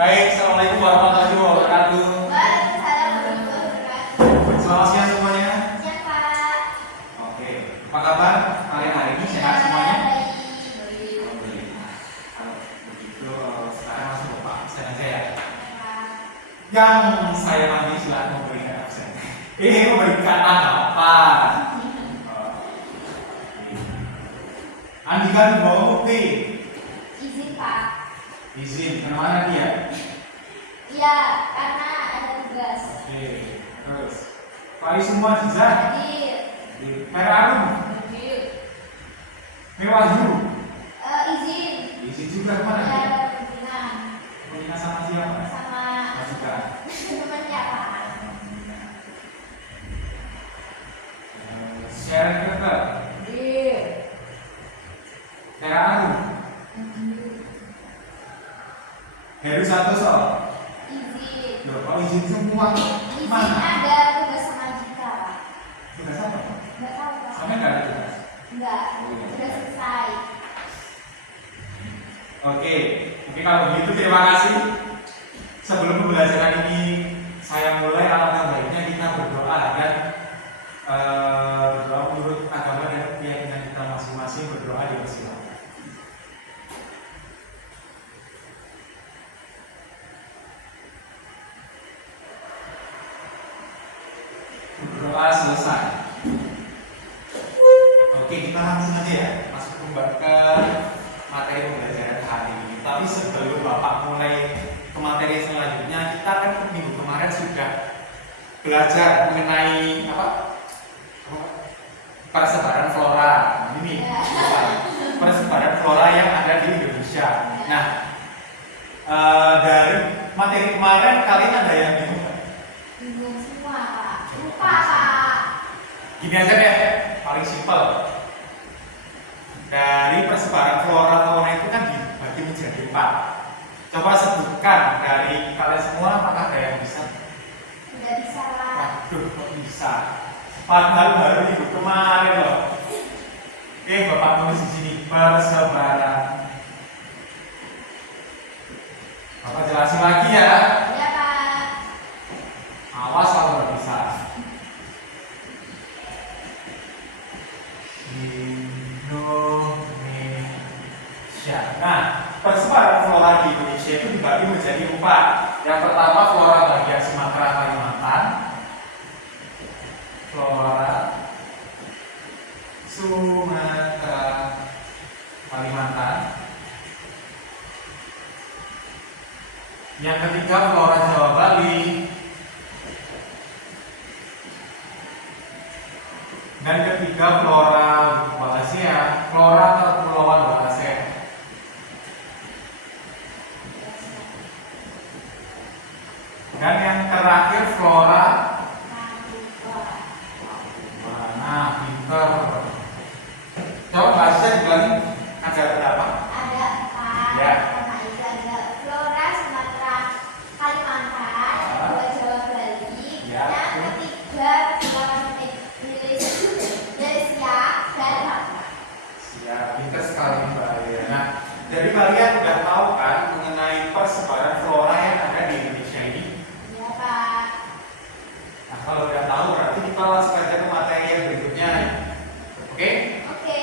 Baik, assalamualaikum warahmatullahi wabarakatuh. Waalaikumsalam warahmatullahi wabarakatuh. Selamat siang semuanya. Siap, Pak. Oke, apa kabar kalian hari ini? Sehat semuanya? Baik. Oke. Kalau begitu sekarang langsung Pak absen aja ya. Yang saya nanti silakan memberikan absen. Memberikan apa? Andika bawa bukti. Izin, Pak. Izin, kemana dia? Iya, karena ada tugas. Oke, terus Pak semua jizah. Hadir. Merarum, Hadir. Mewahyu. Izin. Izin juga kemana Ya, dia? pimpinan. Pemina sama siapa? Sama Masukan. temannya, Pak. Sharing Kerter, Hadir. Merarum, Heru Santoso. Izin. Loh, kok izin semua? Izin Mana? ada tugas sama Jika, Pak. Tugas apa? Enggak tahu, Pak. Sampai nggak ada tugas? Enggak. Sudah selesai. Oke, kalau begitu terima kasih. Sebelum pembelajaran ini saya mulai, alangkah baiknya kita berdoa dan berdoa menurut agama dan keyakinan kita masing-masing, berdoa dipersilakan. Berdoa selesai. Oke, kita langsung aja ya masuk ke materi pembelajaran hari ini. Tapi sebelum Bapak mulai ke materi selanjutnya, kita kan minggu kemarin sudah belajar mengenai persebaran flora. Ini persebaran flora yang ada di Indonesia. Nah, dari materi kemarin kalian ada yang bingung nggak? Bingung semua, Pak. Lupa, Pak. Gini aja deh, paling simpel. Dari persebaran flora fauna itu kan dibagi menjadi 4. Coba sebutkan dari kalian semua, apakah ada yang bisa? Udah bisa, Pak. Waduh, kok bisa? Padahal baru minggu kemarin loh. Oke, Bapak tulis di sini persebaran. Bapak jelasin lagi ya. Ya, Pak. Awas kalau nggak bisa. Indonesia. Nah, persebaran flora di Indonesia itu dibagi menjadi 4. Yang pertama flora bagian Sumatera Kalimantan. Flora Sumatera Kalimantan. Yang ketiga flora Jawa Bali. Dan ketiga flora Wallacea, flora Kepulauan Wallacea. Dan yang terakhir flora mana pinter. Coba bahasanya dibilangin ada berapa? Ada, Pak. Ya. Karena itu ada flora Sumatera Kalimantan, dua Jawa Bali, Ya. yang ketiga flora Indonesia dan Papua. Siap, pinter sekali Mbak Alia. Nah, jadi kalian udah tahu kan mengenai persebaran flora yang ada di Indonesia ini? Ya, Pak. Nah, kalau udah tahu berarti kita langsung aja ke materi yang berikutnya. Oke? Oke.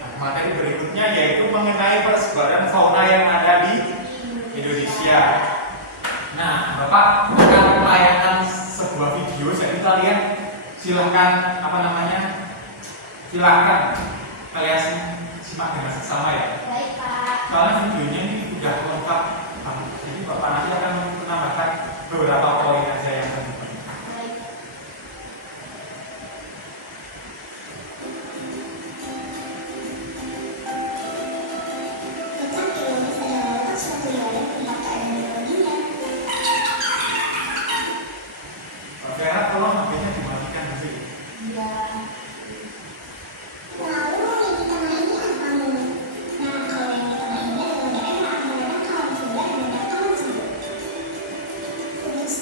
Nah, materi berikutnya yaitu mengenai persebaran fauna yang ada di Indonesia. Nah, Bapak akan melayangkan sebuah video, jadi kalian silahkan silahkan kalian simak dengan seksama ya. Baik, Pak. Soalnya videonya ini udah lengkap, jadi Bapak nanti akan menambahkan beberapa poin aja yang penting. Baik. Pak Vera, tolong HP-nya dimatikan dulu. Iya. Terus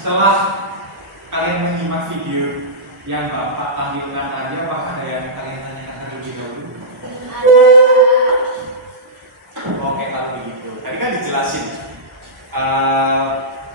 setelah kalian menyimak video yang Bapak tampilkan tadi, apakah ada yang kalian tanyakan terlebih dahulu? Oke, kalau begitu. Tadi kan dijelasin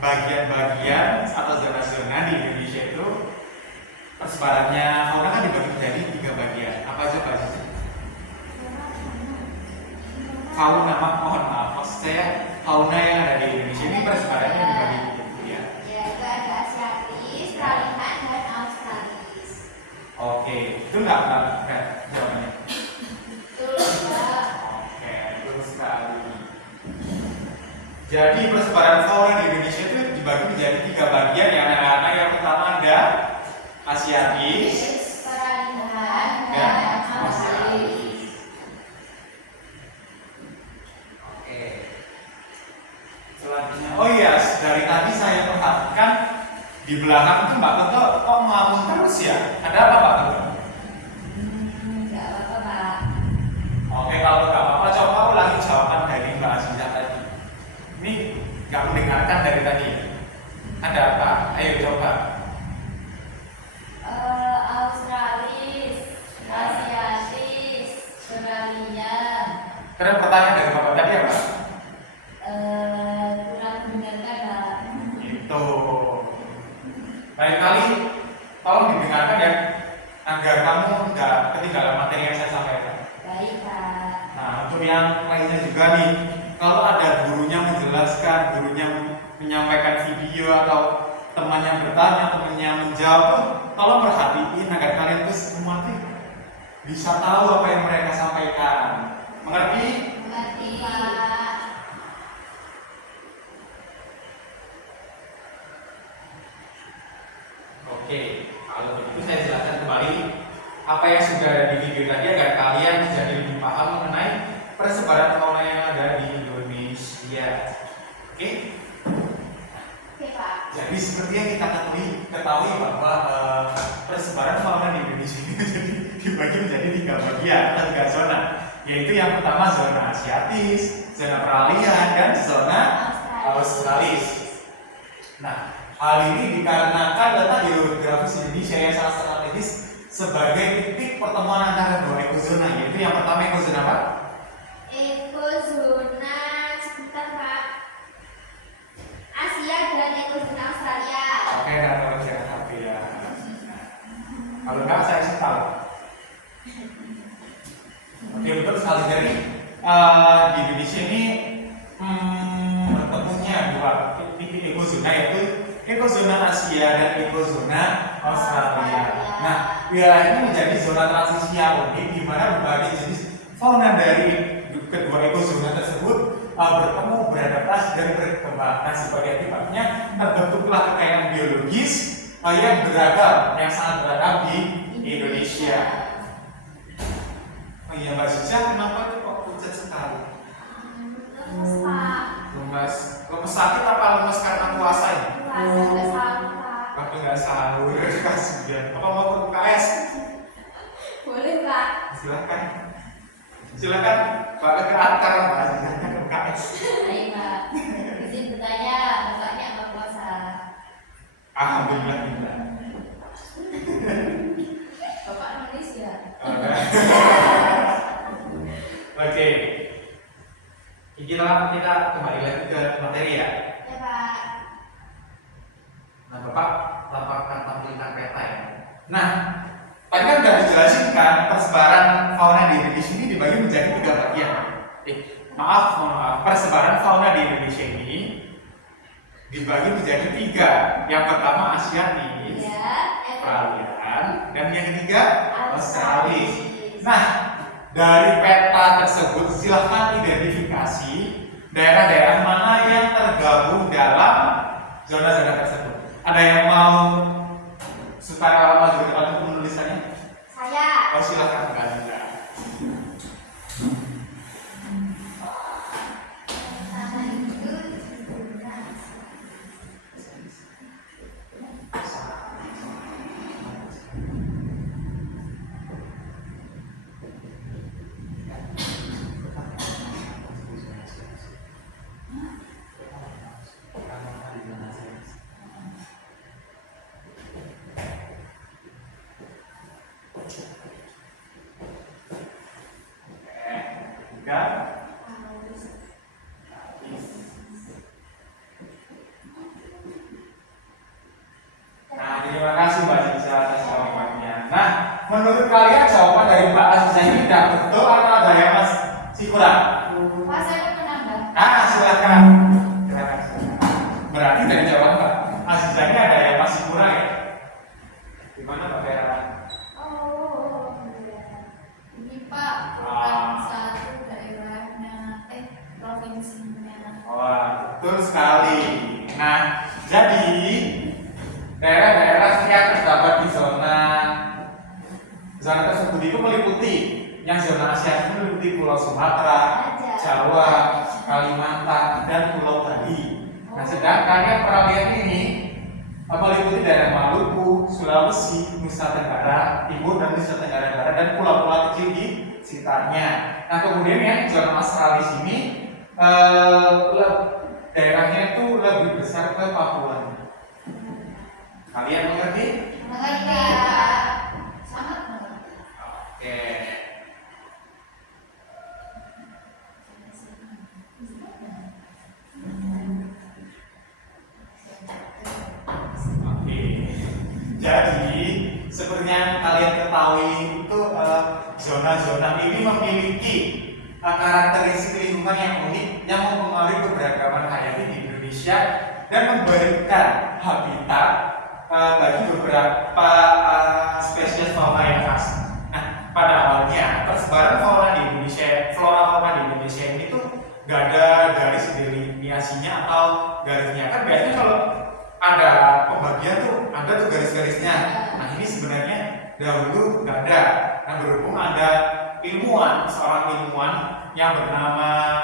bagian-bagian atau zona-zona di Indonesia itu persebarannya fauna kan dibagi menjadi 3 bagian. Apa aja Pak? Fauna, mohon maaf, maksud saya fauna yang ada di Indonesia ini persebarannya dibagi ya. Ya, itu ada asiatis, peralihan, dan australis. Oke, itu enggak jawabannya. Betul, Mbak. Oke, betul sekali. Jadi persebaran fauna di Indonesia itu dibagi menjadi 3 bagian ya anak-anak. Yang pertama ada asiatis, Peralihan, dan dan australis. australis. Oke. Selanjutnya, oh iya, dari tadi saya perhatikan di belakang itu Mbak Toto kok ngelamun terus ya? Ada apa Mbak Toto? Nggak apa-apa, Pak. Oke, kalau nggak apa-apa coba ulangi jawaban dari Mbak Aziza tadi. Ini nggak mendengarkan dari tadi. Ada apa? Ayo coba. Australis, asiatis, peralihan. Terus pertanyaan dari Bapak tadi apa? Kurang mendengarkan, Pak. Itu. Lain kali tolong didengarkan ya, agar kamu nggak ketinggalan materi yang saya sampaikan. Baik, Pak. Nah, untuk yang lainnya juga nih, kalau ada gurunya menjelaskan, gurunya menyampaikan video atau temannya bertanya, temannya menjawab, tolong perhatiin agar kalian tuh semua tuh bisa tahu apa yang mereka sampaikan. Mengerti? Mengerti, Pak. Oke, kalau begitu saya jelaskan kembali apa yang sudah ada di video tadi agar kalian jadi lebih paham mengenai persebaran fauna yang ada di Indonesia. Oke? Oke, Pak. Jadi seperti yang kita ketahui bahwa persebaran fauna di Indonesia ini dibagi menjadi 3 bagian atau 3 zona, yaitu yang pertama zona asiatis, zona peralihan, dan zona australis. Nah, hal ini dikarenakan letak geografis Indonesia yang sangat strategis sebagai titik pertemuan antara 2 ekozona, yaitu yang pertama ekozona apa? Ekozona, sebentar, Pak. Asia dan ekozona Australia. Oke, nggak tahu jangan HP ya. Kalau nggak saya sih tahu. Oke, betul sekali. Jadi di Indonesia ini bertemunya 2 titik ekozona, yaitu ekozona Asia dan ekozona Australia. Nah, wilayah ini menjadi zona transisi yang unik di mana berbagai jenis fauna dari kedua ekozona tersebut bertemu, beradaptasi, dan berkembang. Nah, sebagai akibatnya terbentuklah kekayaan biologis yang beragam, yang sangat beragam di Indonesia. Oh iya, Mbak Ziza, kenapa kok pucat sekali? Lemes, Pak. Lemes sakit apa lemes karena puasa ya? Puasa nggak sahur, Pak. Waktu nggak sahur, kasihan. Apa mau ke UKS? Boleh, Pak. Silakan. Silakan, Pak ke akar, Pak. Silakan ke UKS. Baik, Pak. Izin bertanya, bapaknya apa puasa? Alhamdulillah. Bapak nulis ya? Oke. Kita kembali lagi ke materi ya. Ya, Pak. Nah, Bapak tampilkan peta ya. Nah, tadi kan sudah dijelasin kan persebaran fauna di Indonesia ini dibagi menjadi 3 bagian. Mohon maaf, persebaran fauna di Indonesia ini dibagi menjadi 3. Yang pertama asiatis, Ya, peralihan, dan yang ketiga australis. Nah, dari peta tersebut silahkan identifikasi daerah-daerah mana yang tergabung dalam zona-zona tersebut. Ada yang mau supaya maju ke depan untuk menulisannya? saya. Oh, silahkan Mbak Anda. Sama itu kurang? Pak, saya mau menambah. Silakan. Silakan. Berarti dari jawaban Pak Azizanya ada yang masih kurang ya? Gimana Pak Vera? Oh, Ini Pak, kurang satu daerahnya, provinsinya. Wah, betul sekali. Nah, jadi daerah-daerah yang terdapat di zona tersebut itu meliputi yang zona Asia itu meliputi Pulau Sumatera, Jawa, Kalimantan, dan Pulau Bali. Nah, sedangkan yang peralihan ini meliputi daerah Maluku, Sulawesi, Nusa Tenggara Timur dan Nusa Tenggara Barat dan pulau-pulau kecil di sekitarnya. Nah, kemudian yang zona Australis ini daerahnya itu lebih besar ke Papua. Kalian mengerti? mengerti Pak. Sangat mengerti. Oke. Oke. Jadi seperti yang kalian ketahui itu zona-zona ini memiliki karakteristik lingkungan yang unik yang mempengaruhi keberagaman hayati di Indonesia dan memberikan habitat bagi beberapa spesies fauna yang khas. Nah, pada awalnya persebaran fauna di Indonesia, flora fauna di Indonesia ini tuh gak ada garis delineasinya atau garisnya. Kan biasanya kalau ada pembagian tuh ada tuh garis-garisnya. Nah, ini sebenarnya dahulu gak ada. Nah, berhubung ada seorang ilmuwan yang bernama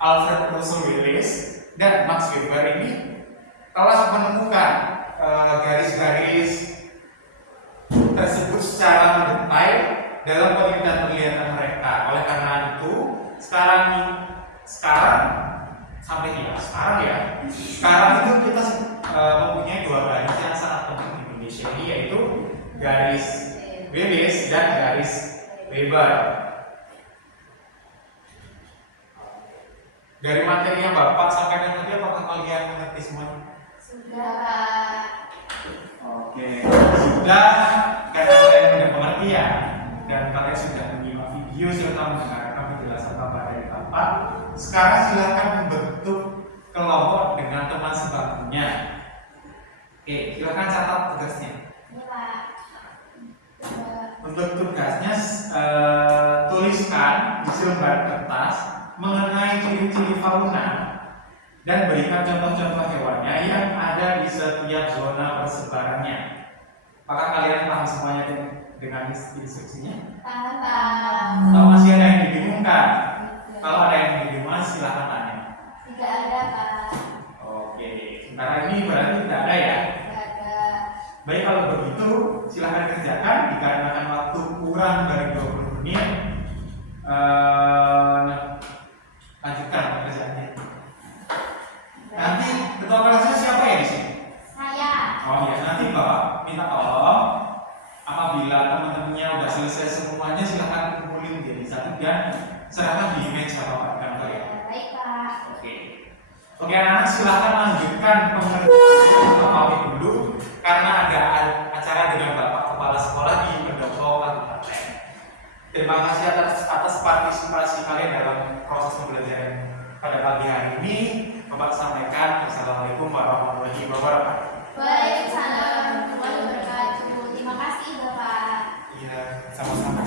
Alfred Russel Wallace dan Max Weber ini telah menemukan garis-garis tersebut secara mendetail dalam penelitian-penelitian mereka. Oleh karena itu, sekarang itu kita mempunyai dua garis yang sangat penting di Indonesia ini, yaitu garis Wallace dan garis Weber. Dari materi yang Bapak sampaikan tadi, apakah kalian mengerti semuanya? Sudah Pak. Oke, sudah. Karena kalian sudah mengerti ya, dan kalian sudah menyimak video serta mendengarkan penjelasan Bapak dari Bapak. Sekarang silakan membentuk kelompok dengan teman sebangkunya. Oke, silakan catat tugasnya. Ini Pak. Untuk tugasnya, tuliskan di selembar kertas mengenai ciri-ciri fauna dan berikan contoh-contoh hewannya yang ada di setiap zona persebarannya. Apakah kalian paham semuanya dengan instruksinya? Paham Pak. Atau masih ada yang dibingungkan? Kalau ada yang dibingungkan silahkan tanya. Tidak ada Pak. Oke, sementara ini berarti tidak ada ya? Tidak ada. Baik, kalau begitu silahkan kerjakan. Dikarenakan waktu kurang dari 20 menit, lanjutkan pekerjaannya. Nanti ketua kelasnya siapa ya di sini? Saya. Oh ya, nanti Bapak minta tolong apabila teman-temannya udah selesai semuanya, silahkan kumpulin jadi satu dan serahkan di meja Bapak kantor ya. Baik Pak. Oke anak-anak, silahkan lanjutkan pengerjaan pamit dulu karena ada acara dengan Bapak Kepala Sekolah di Pendopo Kabupaten. Terima kasih atas partisipasi kalian dalam proses pembelajaran pada pagi hari ini. Bapak sampaikan Assalamualaikum warahmatullahi wabarakatuh. Waalaikumsalam warahmatullahi wabarakatuh. Terima kasih Bapak. Iya, sama-sama.